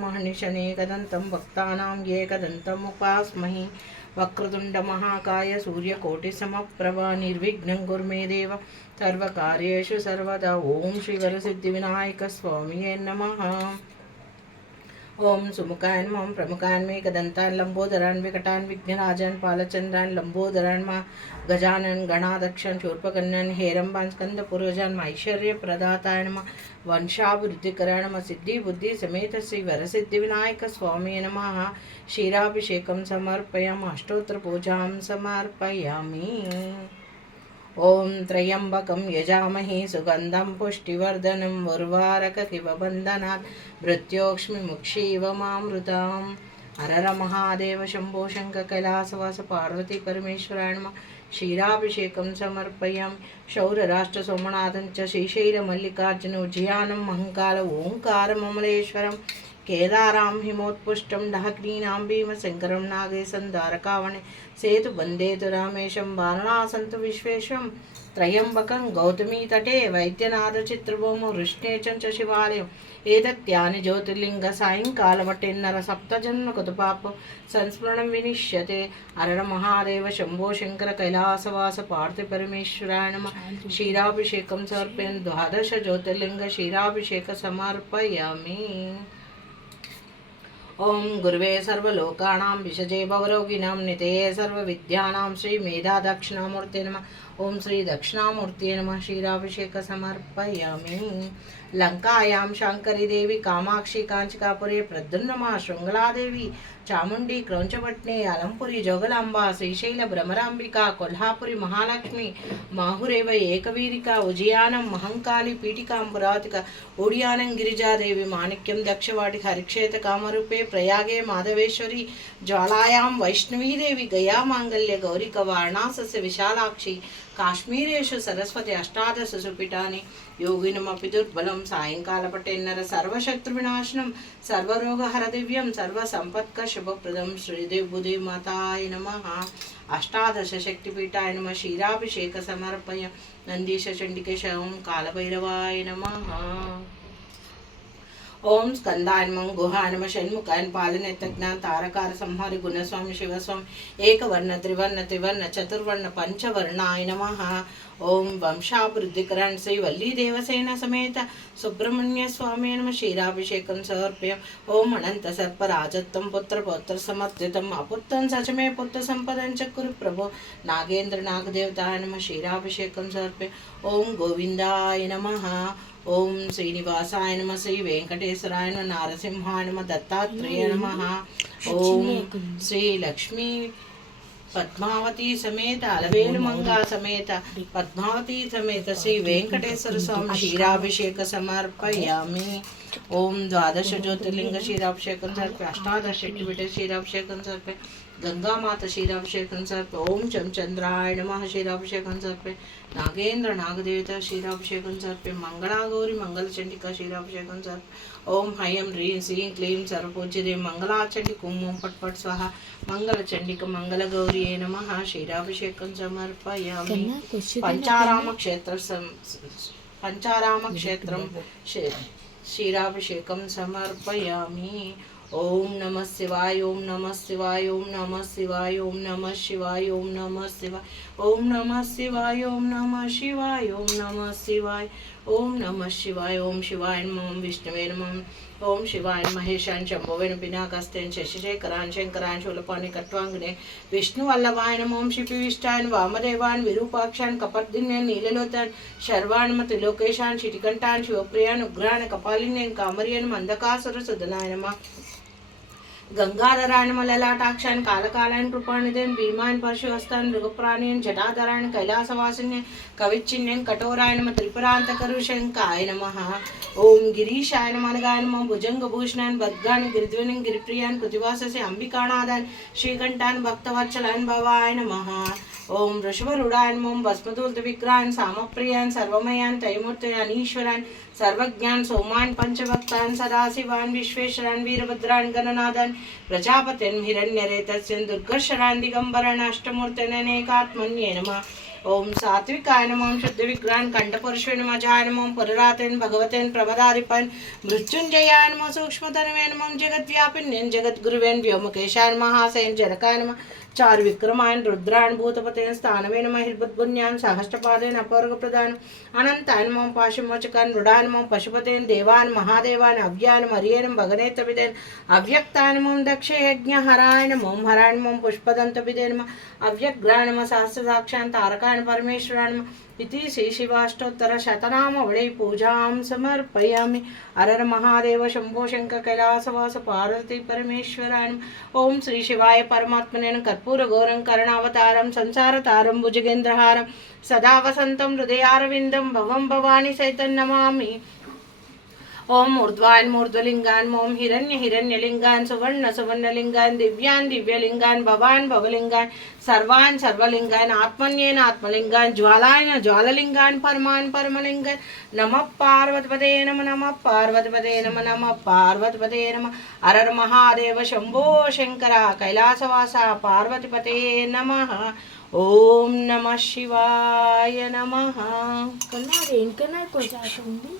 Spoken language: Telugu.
महर्निशनेकदन्तं भक्तानां एकदन्तम् उपास्महे वक्रतुण्डमहाकाय सूर्यकोटिसमप्रभा निर्विघ्नं कुर्मे देव सर्वकार्येषु सर्वदा ॐ श्रीवरसिद्धिविनायकस्वामिये नमः ओम सुमुखायन मम प्रमुखायन मे कदंतान लंबोदरान विकटान विघ्नराजन पालचंद्रान लंबोदरान मा गजानन गणादक्षन शूर्पकन्नन हेरंबान स्कंद पूर्वजन ऐश्वर्य प्रदातायन मा वंशाभिवृद्धिकरण सिद्धि बुद्धि समेत श्री वर सिद्धि विनायक स्वामी नम। क्षीराभिषेक समर्पयाम अष्टोत्र पूजा समर्पयामी। ॐ त्र्यम्बकं यजामहे सुगन्धं पुष्टिवर्धनम् उर्वारककिव बन्धनात् मृत्योक्ष्मिमुक्षीव मामृताम् हरर महादेव शम्भो शङ्खकैलासवास पार्वतीपरमेश्वराणम क्षीराभिषेकं समर्पयामि शौरराष्ट्रसोमनाथं च श्रीशैलमल्लिकार्जुनोज्जियानं अहङ्कार ओङ्कारममलेश्वरम् केदारां हिमोत्पुष्टं डहक्रीणां भीमशङ्करं नागेशन्धारकावणे सेतु वन्दे तु रामेशं वारणासन्तु विश्वेशं त्रयम्बकं गौतमीतटे वैद्यनाथचित्रभौमो वृष्णेचं च शिवालयम् एतत्यानि ज्योतिर्लिङ्गसायङ्कालमटेन्नर सप्तजन्मकुतुपापं संस्मरणं विनिश्यते अरणमहादेव शम्भो शङ्कर कैलासवास पार्थिपरमेश्वराय नमः क्षीराभिषेकं समर्पयन् द्वादश ज्योतिर्लिङ्ग क्षीराभिषेकसमर्पयामि ఓం గురువే సర్వలోకాణం విషజే భవరోగిణం నితయే సర్వవిద్యానాం శ్రీ మేధాదక్షిణామూర్తి నమ. ఓం శ్రీ దక్షిణామూర్తి నమ. క్షీరాభిషేక సమర్పయామి లంకాయాం శాంకరీదేవి కామాక్షి కాంచికాపురే ప్రద్యున్నమ శృంగళాదేవి చాముండి క్రౌంచపట్నే అలంపురి జోగలాంబ శ్రీశైల భ్రమరాంబిక కొల్హాపురి మహాలక్ష్మి మాహురేవ ఏకవీరిక ఉజయానం మహంకాళి పీఠికాంబురాతిక ఓడియానం గిరిజాదేవి మాణిక్యం దక్షవాటి హరిక్షేత కామరూపే ప్రయాగే మాధవేశ్వరి జ్వాలాయాం వైష్ణవీదేవి గయా మాంగల్య గౌరిక వారణాసస్య విశాలాక్షి కాశ్మీరేషు సరస్వతి అష్టాదశ సుపిటాని యోగినమపి దుర్బలం సాయంకాలపటేన్నర సర్వశత్రు వినాశనం సర్వరోగహర దివ్యం సర్వసంపత్క శుభప్రదం. శ్రీదేవ్ మాతాయ నమ. అష్టాదశ శక్తిపీఠాయ నమ. క్షీరాభిషేక సమర్పయ నందీశ చండికేశం కాలభైరవాయ నమ. ఓం స్కందాన్మం గుహానమ షణ్ముఖాన్ పాలనేతజ్ఞ తారకార సంహారి గుణస్వామి శివస్వామి ఏకవర్ణ త్రివర్ణ త్రివర్ణ చతుర్వర్ణ పంచవర్ణ ఆయన నమ. ఓం వంశాభివృద్ధికరణ్ శ్రీ వల్లీ దేవసేన సమేత. సుబ్రహ్మణ్య స్వామి నమ. క్షీరాభిషేకం సమర్ప్యం. ఓం అనంత సర్పరాజత్వం పుత్ర పౌత్ర సమర్థితం. అపుత్రం సచమే పుత్ర సంపదం చకురు ప్రభో. నాగేంద్ర నాగదేవతాయ నమ. క్షీరాభిషేకం సమర్ప్యం. ఓం గోవిందాయ నమ. ఓం శ్రీనివాసాయ నమ. శ్రీ వెంకటేశ్వరాయ నమ. నారసింహాయ నమ. దత్తాత్రేయ నమ. ఓం శ్రీ లక్ష్మీ పద్మావతి సమేత అలవేలు మంగా సమేత పద్మావతి సమేత శ్రీ వెంకటేశ్వర స్వామి క్షీరాభిషేక సమర్పయామి. ఓం ద్వాదశ జ్యోతిర్లింగ క్షీరాభిషేకం సర్పే అష్టాదశ శక్తిపీఠ క్షీరాభిషేకం సర్పే గంగామాత క్షీరాభిషేకం సర్పే ఓం చం చంద్రాయ నమ క్షీరాభిషేకం సర్పే నాగేంద్ర నాగదేవత క్షీరాభిషేకం సర్పే మంగళాగౌరి మంగళచండిక క్షీరాభిషేకం సర్పే ఓం హయం హ్రీం శ్రీం క్లీం సర్వపూజ్యదే మంగళాచండి కుంభం పట్ పట్ స్వహ మంగళచండిక మంగళగౌరి నమ క్షీరాభిషేకం సమర్పయామి పంచారామ క్షేత్ర పంచారామ క్షేత్రం క్షే- క్షీరాభిషేకం సమర్పయామి ఓం నమ శివాయ ఓం నమ శివాయ ఓం నమ శివాయ ఓం నమ శివాయ ఓం నమ శివాయ ఓం నమ శివాయ ఓం నమ శివాయ ఓం నమ శివాయ ఓం నమ శివాయ ఓం శివాయ నమం విష్ణువే నమం ఓం శివాయ మహేశాన్ శంభోవేన పినాకస్తేన్ శశిశేఖరాన్ శంకరాన్ శూలపాణి కట్వాంగినే విష్ణు వల్లభాయ ఓం శిపివిష్టాన్ వామదేవాన్ విరూపాక్షాన్ కపర్దిన్యాన్ నీలలోతాన్ శర్వాణమ త్రిలోకేశాన్ శిటికంఠాన్ శివప్రియాన్ ఉగ్రాన్ కపాలిన్యన్ కామరియన్ మందకాసుర సుధనాయనమా గంగాధరాన్ని మలలాటాక్షాన్ని కాలకాలాన్ని కృపానిదేన్ భీమాన్ పరశువస్తాన్ మృగప్రాణియన్ జటాధరాన్ని కైలాసవాసిని కవిచ్చిన్యన్ కఠోరాయనమ త్రిపురాంతకరుశంకాయ నమ. ఓం గిరీశాయ నమనగాయ నమ భుజంగభూషణాన్ భద్గాని గిరిధ్వని గిరిప్రియాన్ ప్రతివాససి అంబికానాథాన్ శ్రీకంఠాన్ భక్తవత్సలాన్ భవాయ నమ. ஓம் ரிஷபருடான் ஓம் பஸ்மதூர்த விக்ரான் சாமப்பிரியான் சர்வமயான் தைமூர்த்தயான் ஈஸ்வரான் சர்வஜான் சோமான் பஞ்சபக்தான் சதாசிவான் விஸ்வேஸ்வரான் வீரபத்ரான் கணநாதன் பிரஜாபதின் ஹிரண்யரேதஸ்யன் துர்கர்ஷரான் திகம்பரன் அஷ்டமூர்த்தனேகாத்மன்யே நம ఓం సాత్వికాయ నమం శుద్ధ విగ్రహాన్ కంఠపురుషుని నమ నమం పురరాతేన్ భగవతేన్ ప్రమదారిపన్ మృత్యుంజయాయ నమ సూక్ష్మతనవే నమం జగద్వ్యాపిన్యన్ జగద్గురువేన్ వ్యోమకేశాయ మహాసేన్ జనకాయ నమ చారు విక్రమాయన్ రుద్రాయన్ భూతపతేన్ స్థానవేన మహిర్బుద్గుణ్యాన్ సహస్టపాదేన అపవర్గ ప్రధానం అనంతాయన్ మం పాశుమోచకాన్ మృడాన్ మం పశుపతేన్ దేవాన్ మహాదేవాన్ అవ్యాన్ మరియేనం భగనేత విదేన్ అవ్యక్తాన్ మం దక్ష హరాయణ మోం హరాయణ మం పుష్పదంత విదేన్ అవ్యగ్రాణమ సహస్ర నారాయణ పరమేశ్వరాన్ ఇది శ్రీ శివాష్టోత్తర శతనామవళి పూజాం సమర్పయామి అరర మహాదేవ శంభో శంకర కైలాసవాస పార్వతి పరమేశ్వరాన్ ఓం శ్రీ శివాయ పరమాత్మనేను కర్పూర ఘోరం కరుణావతారం సంసార తారం భుజగేంద్రహారం సదా వసంతం హృదయారవిందం భవం భవాని సైతం నమామి ఓం ఊర్ధ్వాన్ మూర్ధ్వలింగాన్ ఓం హిరణ్య హిరణ్యలింగాన్ సువర్ణ సువర్ణలింగాన్ దివ్యాన్ దివ్యలింగాన్ భవాన్ భవలింగాన్ సర్వాన్ సర్వలింగాన్ ఆత్మన్యేన ఆత్మలింగాన్ జ్వాలాయన జ్వాలలింగాన్ పరమాన్ పరమలింగాన్ నమ పార్వతిపదే నమ నమ పార్వతిపదే నమ నమ పార్వతిపదే నమ హరర్ మహాదేవ శంభో శంకర కైలాసవాస పార్వతిపతే నమ ఓం నమ శివాయ నమ కన్నా దేనికన్నా కొంచెం ఆశ ఉంది